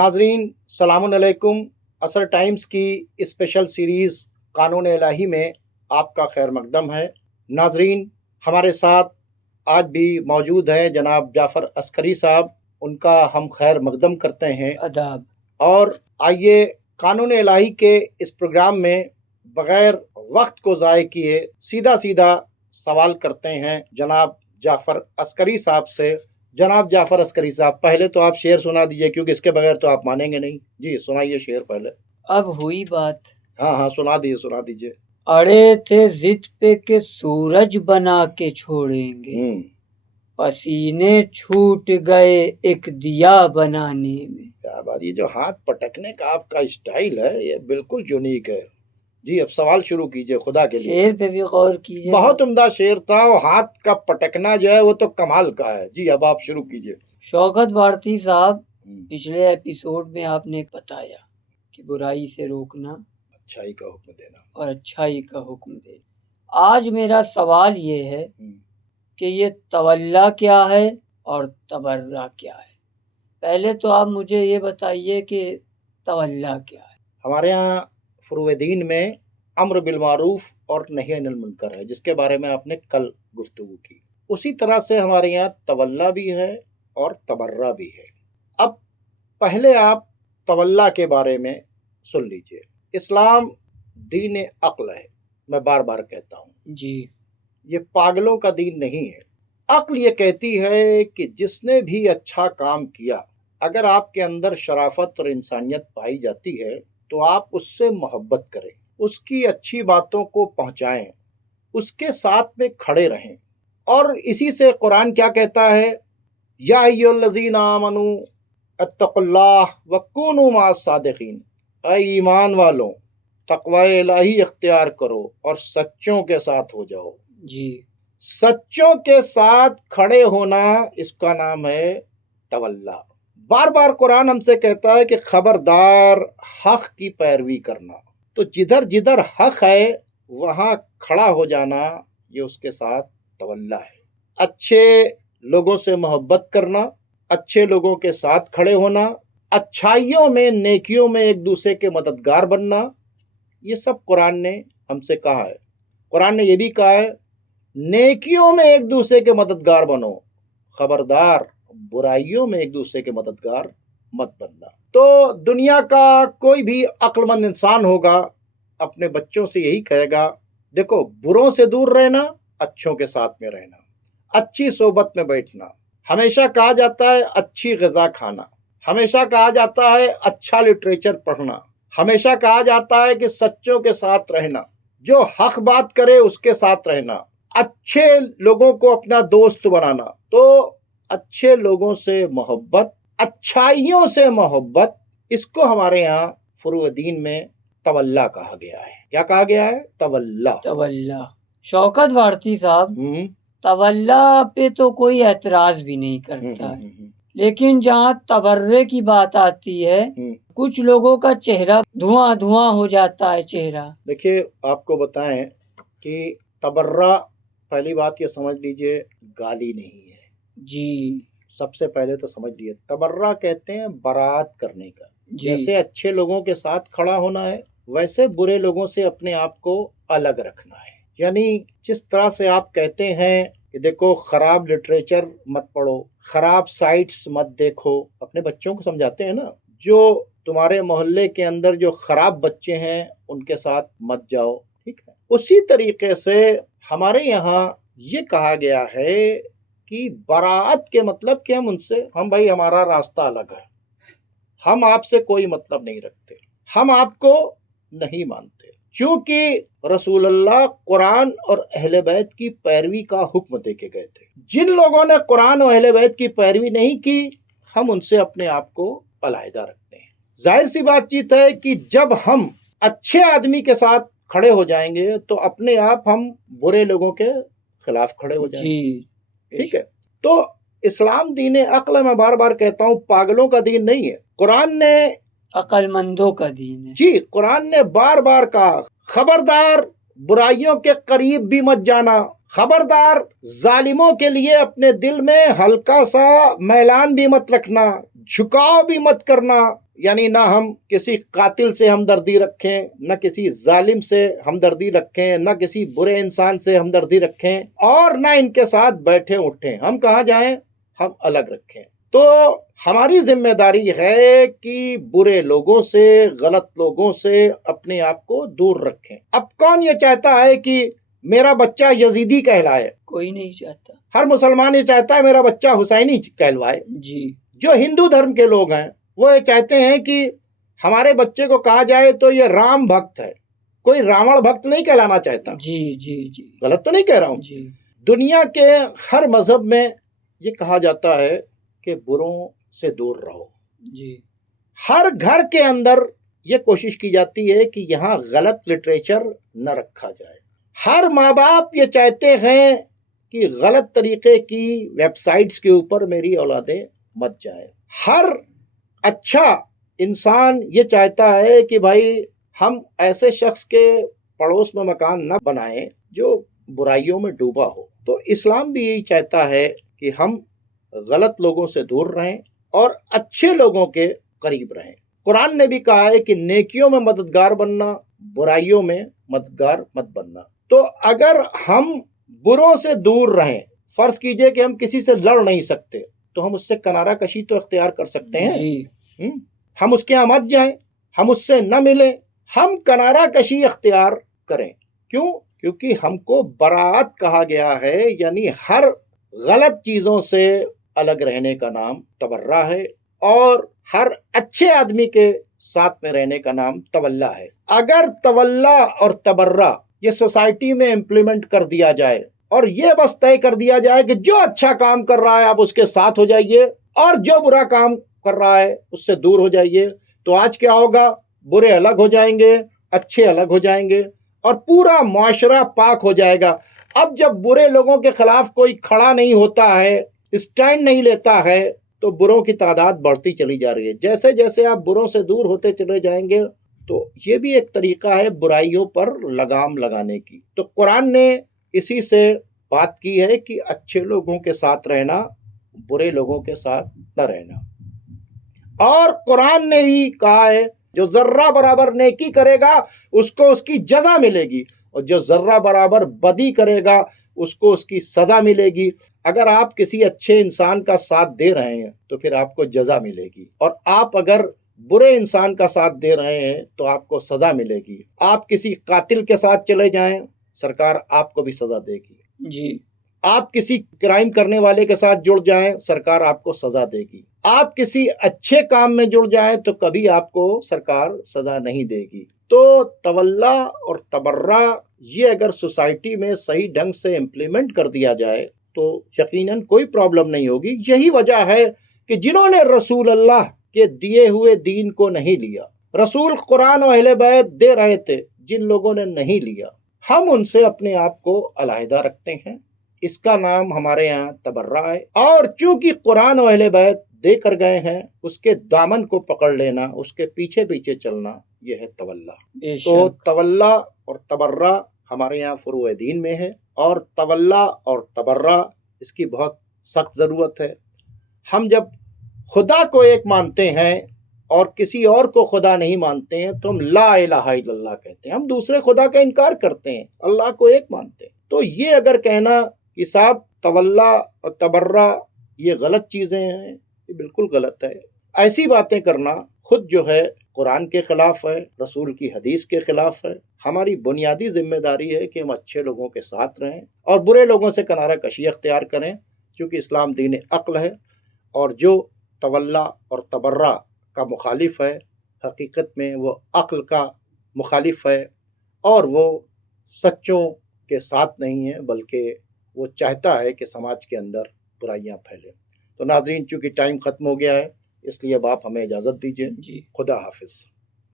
नाजरीन सलाम अलैकुम। असर टाइम्स की स्पेशल सीरीज़ कानून इलाही में आपका खैर मकदम है। नाजरीन, हमारे साथ आज भी मौजूद है जनाब जाफ़र अस्करी साहब, उनका हम खैर मकदम करते हैं। आदाब। और आइए कानून इलाही के इस प्रोग्राम में बग़ैर वक्त को ज़ाय किए सीधा सीधा सवाल करते हैं जनाब जाफ़र अस्करी साहब से। जनाब जाफ़र अस्करी साहब, पहले तो आप शेर सुना दीजिए, क्योंकि इसके बगैर तो आप मानेंगे नहीं। जी सुनाइए शेर पहले। अब हुई बात। हाँ, सुना दीजिए। अड़े थे जिद पे के सूरज बना के छोड़ेंगे, पसीने छूट गए एक दिया बनाने में। क्या बात! ये जो हाथ पटकने का आपका स्टाइल है, ये बिल्कुल यूनिक है। जी अब सवाल शुरू कीजिए खुदा के लिए। शेर पे भी गौर कीजिए। बहुत उम्दा शेर था, और हाथ का पटकना जो है वो तो कमाल का है। जी अब आप शुरू कीजिए। शौकत भारती साहब, पिछले एपिसोड में आपने बताया कि बुराई से रोकना, अच्छाई का हुक्म देना और अच्छाई का हुक्म देना। आज मेरा सवाल ये है कि ये तवल्ला क्या है और तबर्रा क्या है। पहले तो आप मुझे ये बताइए कि तवल्ला क्या है। हमारे यहाँ फुरूए दीन में अम्र बिल मारूफ और नही अनिल मुनकर है, जिसके बारे में आपने कल गुफ्तगू की। उसी तरह से हमारे यहाँ तवल्ला भी है और तबर्रा भी है। अब पहले आप तवल्ला के बारे में सुन लीजिए। इस्लाम दीन अक्ल है, मैं बार बार कहता हूँ जी। ये पागलों का दीन नहीं है। अक्ल ये कहती है कि जिसने भी अच्छा काम किया, अगर आपके अंदर शराफत और इंसानियत पाई जाती है तो आप उससे मोहब्बत करें, उसकी अच्छी बातों को पहुंचाएं, उसके साथ में खड़े रहें। और इसी से कुरान क्या कहता है, या अय्युहल्लज़ीना आमनू अत्तक़ुल्लाह व कूनू मास सादिक़ीन। ऐ ईमान वालों, तक़वा इलाही इख्तियार करो और सच्चों के साथ हो जाओ। जी। सच्चों के साथ खड़े होना, इसका नाम है तवल्ला। बार बार कुरान हमसे कहता है कि खबरदार हक की पैरवी करना। तो जिधर जिधर हक है वहां खड़ा हो जाना, ये उसके साथ तवल्ला है। अच्छे लोगों से मोहब्बत करना, अच्छे लोगों के साथ खड़े होना, अच्छाइयों में नेकियों में एक दूसरे के मददगार बनना, ये सब कुरान ने हमसे कहा है। कुरान ने यह भी कहा है, नेकियों में एक दूसरे के मददगार बनो, खबरदार बुराइयों में एक दूसरे के मददगार मत बनना। तो दुनिया का कोई भी अक्लमंद इंसान होगा, अपने बच्चों से यही कहेगा, देखो बुरों से दूर रहना, अच्छों के साथ में रहना, अच्छी सोबत में बैठना। हमेशा कहा जाता है अच्छी ग़िज़ा खाना, हमेशा कहा जाता है अच्छा लिटरेचर पढ़ना, हमेशा कहा जाता है कि सच्चों के साथ रहना, जो हक बात करे उसके साथ रहना, अच्छे लोगों को अपना दोस्त बनाना। तो अच्छे लोगों से मोहब्बत, अच्छाइयों से मोहब्बत, इसको हमारे यहाँ फुरूए दीन में तवल्ला कहा गया है। क्या कहा गया है? तवल्ला। तवल्ला। शौकत भारती साहब, तवल्ला पे तो कोई एतराज भी नहीं करता है, लेकिन जहाँ तबर्रे की बात आती है, कुछ लोगों का चेहरा धुआं धुआं हो जाता है चेहरा। देखिए आपको बताएं कि तबर्रा, पहली बात ये समझ लीजिए, गाली नहीं है। जी। सबसे पहले तो समझ लिए, तबर्रा कहते हैं बरात करने का। जैसे अच्छे लोगों के साथ खड़ा होना है, वैसे बुरे लोगों से अपने आप को अलग रखना है। यानी जिस तरह से आप कहते हैं कि देखो खराब लिटरेचर मत पढ़ो, खराब साइट्स मत देखो, अपने बच्चों को समझाते हैं ना, जो तुम्हारे मोहल्ले के अंदर जो खराब बच्चे हैं उनके साथ मत जाओ, ठीक है। उसी तरीके से हमारे यहाँ ये कहा गया है कि बरात के मतलब कि हम भाई हमारा रास्ता अलग है, हम आपसे कोई मतलब नहीं रखते, हम आपको नहीं मानते, क्योंकि रसूलुल्लाह कुरान और अहले बैत की पैरवी का हुक्म दे के गए थे। जिन लोगों ने कुरान और अहले बैत की पैरवी नहीं की, हम उनसे अपने आप को अलहदा रखते हैं। जाहिर सी बातचीत है कि जब हम अच्छे आदमी के साथ खड़े हो जाएंगे तो अपने आप हम बुरे लोगों के खिलाफ खड़े हो जाएंगे। ठीक है। तो इस्लाम दीन अक्ल, मैं बार बार कहता हूँ, पागलों का दीन नहीं है। कुरान ने अक्लमंदों का दीन है। जी, कुरान ने बार बार कहा, खबरदार बुराइयों के करीब भी मत जाना, खबरदार जालिमों के लिए अपने दिल में हल्का सा मैलान भी मत रखना, झुकाव भी मत करना। یعنی نہ ہم کسی قاتل سے ہمدردی رکھیں، نہ کسی ظالم سے ہمدردی رکھیں، نہ کسی برے انسان سے ہمدردی رکھیں، اور نہ ان کے ساتھ بیٹھیں اٹھیں۔ ہم کہاں جائیں؟ ہم الگ رکھیں۔ تو ہماری ذمہ داری ہے کہ برے لوگوں سے، غلط لوگوں سے اپنے آپ کو دور رکھیں۔ اب کون یہ چاہتا ہے کہ میرا بچہ یزیدی کہلائے؟ کوئی نہیں چاہتا۔ ہر مسلمان یہ چاہتا ہے میرا بچہ حسینی کہلوائے۔ جی۔ جو ہندو دھرم کے لوگ ہیں وہ یہ چاہتے ہیں کہ ہمارے بچے کو کہا جائے تو یہ رام بھکت ہے، کوئی راون بھکت نہیں کہلانا چاہتا۔ جی جی جی، غلط تو نہیں کہہ رہا ہوں؟ جی۔ دنیا کے ہر مذہب میں یہ کہا جاتا ہے کہ بروں سے دور رہو۔ جی۔ ہر گھر کے اندر یہ کوشش کی جاتی ہے کہ یہاں غلط لٹریچر نہ رکھا جائے۔ ہر ماں باپ یہ چاہتے ہیں کہ غلط طریقے کی ویب سائٹس کے اوپر میری اولادیں مت جائیں۔ ہر اچھا انسان یہ چاہتا ہے کہ بھائی ہم ایسے شخص کے پڑوس میں مکان نہ بنائیں جو برائیوں میں ڈوبا ہو۔ تو اسلام بھی یہی چاہتا ہے کہ ہم غلط لوگوں سے دور رہیں اور اچھے لوگوں کے قریب رہیں۔ قرآن نے بھی کہا ہے کہ نیکیوں میں مددگار بننا، برائیوں میں مددگار مت بننا۔ تو اگر ہم بروں سے دور رہیں، فرض کیجئے کہ ہم کسی سے لڑ نہیں سکتے تو ہم اس سے کنارہ کشی تو اختیار کر سکتے ہیں۔ جی۔ ہم اس کے یہاں مت جائیں، ہم اس سے نہ ملیں، ہم کنارہ کشی اختیار کریں۔ کیوں؟ کیونکہ ہم کو براءت کہا گیا ہے، یعنی ہر غلط چیزوں سے الگ رہنے کا نام تبرہ ہے، اور ہر اچھے آدمی کے ساتھ میں رہنے کا نام تولا ہے۔ اگر تولا اور تبرہ یہ سوسائٹی میں امپلیمنٹ کر دیا جائے اور یہ بس طے کر دیا جائے کہ جو اچھا کام کر رہا ہے آپ اس کے ساتھ ہو جائیے اور جو برا کام کر رہا ہے اس سے دور ہو جائیے، تو آج کیا ہوگا؟ برے الگ ہو جائیں گے، اچھے الگ ہو جائیں گے اور پورا معاشرہ پاک ہو جائے گا۔ اب جب برے لوگوں کے خلاف کوئی کھڑا نہیں ہوتا ہے، اسٹینڈ نہیں لیتا ہے، تو بروں کی تعداد بڑھتی چلی جا رہی ہے۔ جیسے جیسے آپ بروں سے دور ہوتے چلے جائیں گے تو یہ بھی ایک طریقہ ہے برائیوں پر لگام لگانے کی۔ تو قرآن نے اسی سے بات کی ہے کہ اچھے لوگوں کے ساتھ رہنا، برے لوگوں کے ساتھ نہ رہنا۔ اور قرآن نے ہی کہا ہے جو ذرہ برابر نیکی کرے گا اس کو اس کی جزا ملے گی، اور جو ذرہ برابر بدی کرے گا اس کو اس کی سزا ملے گی۔ اگر آپ کسی اچھے انسان کا ساتھ دے رہے ہیں تو پھر آپ کو جزا ملے گی، اور آپ اگر برے انسان کا ساتھ دے رہے ہیں تو آپ کو سزا ملے گی۔ آپ کسی قاتل کے ساتھ چلے جائیں، سرکار آپ کو بھی سزا دے گی۔ جی۔ آپ کسی کرائم کرنے والے کے ساتھ جڑ جائیں، سرکار آپ کو سزا دے گی۔ آپ کسی اچھے کام میں جڑ جائیں تو کبھی آپ کو سرکار سزا نہیں دے گی۔ تو تولا اور تبرہ یہ اگر سوسائٹی میں صحیح ڈھنگ سے امپلیمنٹ کر دیا جائے تو یقیناً کوئی پرابلم نہیں ہوگی۔ یہی وجہ ہے کہ جنہوں نے رسول اللہ کے دیے ہوئے دین کو نہیں لیا، رسول قرآن و اہل بیت دے رہے تھے، جن لوگوں نے نہیں لیا، ہم ان سے اپنے آپ کو علیحدہ رکھتے ہیں۔ اس کا نام ہمارے یہاں تبرہ ہے، اور چونکہ قرآن و اہل بیت دے کر گئے ہیں، اس کے دامن کو پکڑ لینا، اس کے پیچھے پیچھے چلنا، یہ ہے تولا۔ تو تولا اور تبرہ ہمارے یہاں فروع دین میں ہے، اور تولا اور تبرہ اس کی بہت سخت ضرورت ہے۔ ہم جب خدا کو ایک مانتے ہیں اور کسی اور کو خدا نہیں مانتے ہیں تو ہم لا الہ الا اللہ کہتے ہیں، ہم دوسرے خدا کا انکار کرتے ہیں، اللہ کو ایک مانتے ہیں۔ تو یہ اگر کہنا کہ صاحب تولا اور تبرہ یہ غلط چیزیں ہیں، یہ بالکل غلط ہے۔ ایسی باتیں کرنا خود جو ہے قرآن کے خلاف ہے، رسول کی حدیث کے خلاف ہے۔ ہماری بنیادی ذمہ داری ہے کہ ہم اچھے لوگوں کے ساتھ رہیں اور برے لوگوں سے کنارہ کشی اختیار کریں، کیونکہ اسلام دین عقل ہے، اور جو تولا اور تبرہ کا مخالف ہے حقیقت میں وہ عقل کا مخالف ہے، اور وہ سچوں کے ساتھ نہیں ہے، بلکہ وہ چاہتا ہے کہ سماج کے اندر برائیاں پھیلیں۔ تو ناظرین، چونکہ ٹائم ختم ہو گیا ہے اس لیے اب آپ ہمیں اجازت دیجیے۔ جی۔ خدا حافظ۔